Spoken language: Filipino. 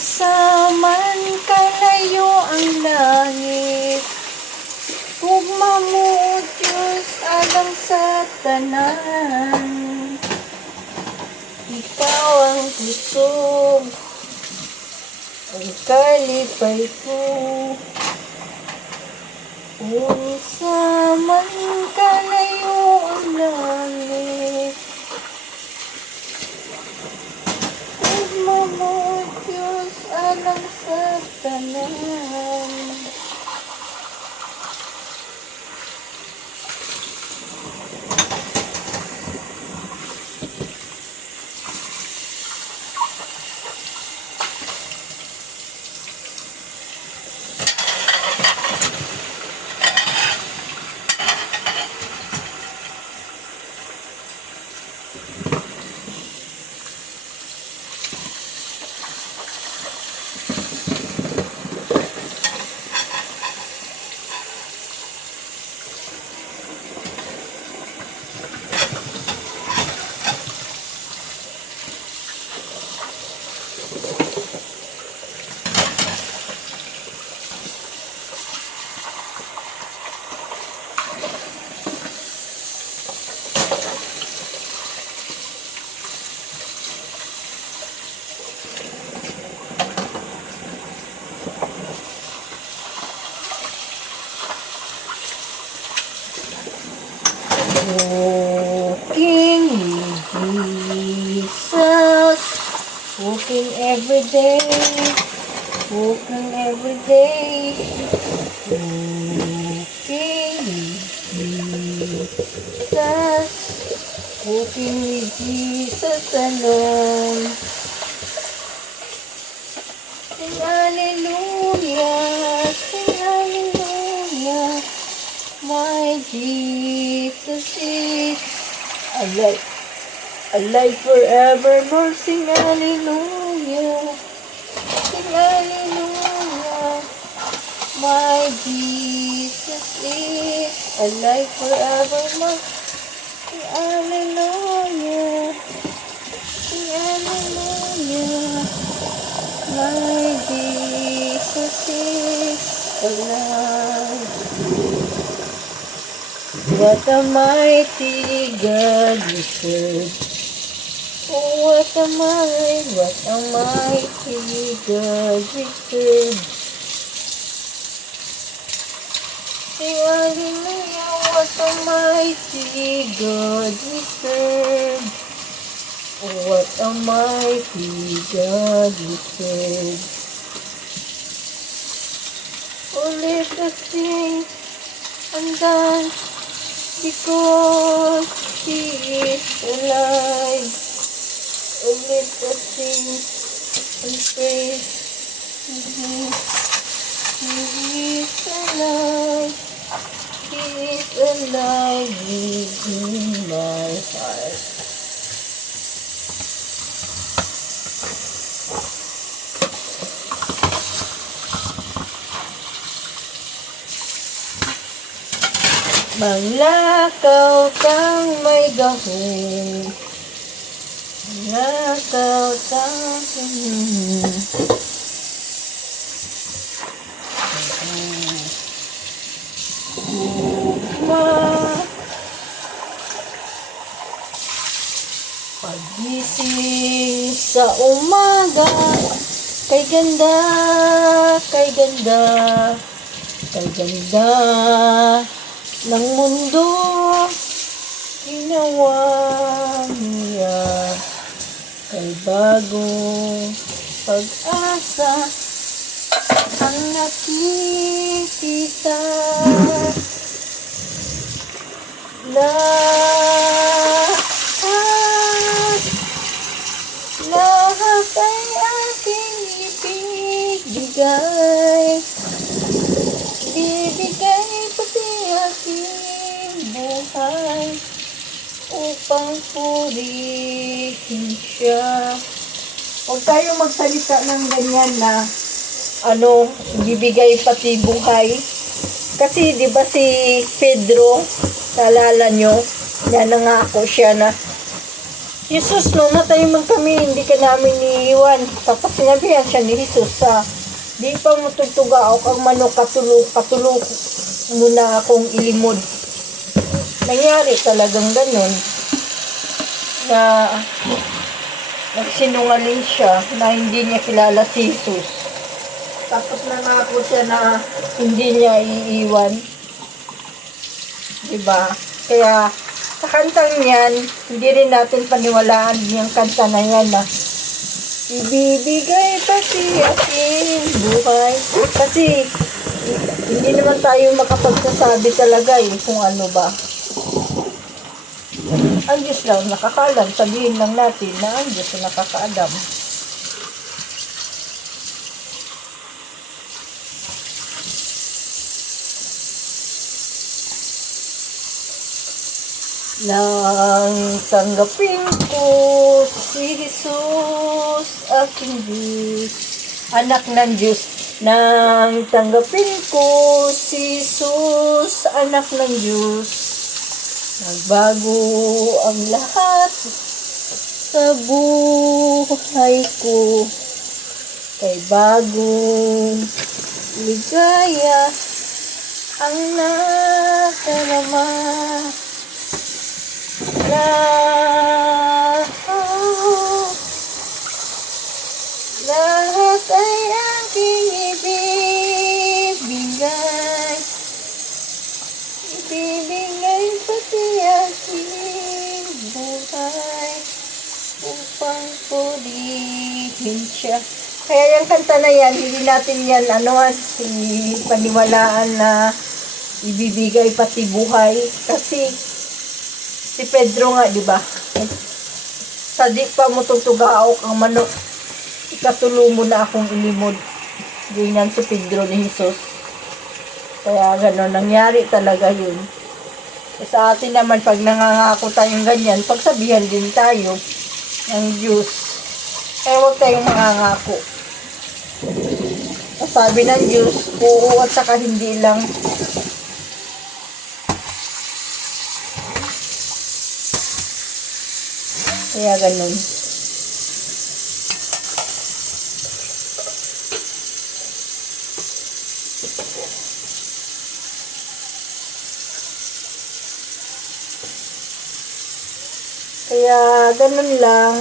sa man kalayo ang langit, ugma mo, Diyos, alang sa tanan. Ikaw ang kusog, ang kalipay ko. Unsa man kalayo ang langit, ugma mo, Diyos, alang sa tanan. Walking with Jesus, walking every day, walking every day, walking with Jesus, walking with Jesus alone. Sing hallelujah, sing hallelujah. My Jesus is alive forevermore. Sing hallelujah, sing hallelujah. My Jesus is alive forevermore. Sing hallelujah, sing hallelujah. My Jesus is alive. What a mighty God we serve. Oh, what a mighty God we serve. Sing hallelujah, what a mighty God we serve. Oh, what a mighty God we serve. Oh, let us sing and dance, because He is alive. Oh, let us sing and praise Him. He is alive. He is alive within my heart. Manglakaw kang may gahong, manglakaw kang pagising sa umaga, kay ganda, kay ganda, kay ganda ng mundo, ginawa niya, kay bagong pag-asa ang nakikita. Lahat ay aking ibibigay, bibigay pati aking buhay, upang purihin siya. Huwag tayo magsalita ng ganyan na bibigay pati buhay. Kasi di ba si Pedro, naalala nyo, nangako siya na Jesus, nung natayman kami, hindi ka namin niiwan. Tapos sinabihan siya ni Jesus sa di pa mo tutugaok ang manok katulog muna akong ilimod. Nangyari talagang ganun na nagsinungaling siya na hindi niya kilala si Jesus. Tapos nangako siya na hindi niya iiwan. Diba? Kaya sa kantang yan, hindi rin natin paniwalaan yung kanta na yan na ibibigay pati aking buhay. Kasi hindi naman tayo makapagsasabi talaga kung ano ba. Ang Diyos lang nakakaalam. Sabihin lang natin na ang Diyos ang nakakaalam. Nang tanggapin ko si Jesus, aking Diyos, anak ng Diyos. Nang tanggapin ko si Jesus, anak ng Diyos, nagbago ang lahat sa buhay ko. Kay bagong ligaya ang nadarama. Lahat ay aking ibibigay. Ibibigay pati aking buhay upang purihin siya. Kaya yung kanta na yan, hindi natin yan paniwalaan na ibibigay pati buhay. Kasi si Pedro nga, di ba? Sa di pa mo tutugaok ang manok, ikatulo mo na akong ilimod. Ganyan si Pedro ni Jesus. Kaya gano'n, nangyari talaga yun. Sa atin naman, pag nangangako tayong ganyan, pagsabihan din tayo ng Diyos. Kaya huwag tayong mangangako. Sabi ng Diyos, oo at saka hindi lang. Kaya ganun. Kaya ganun lang.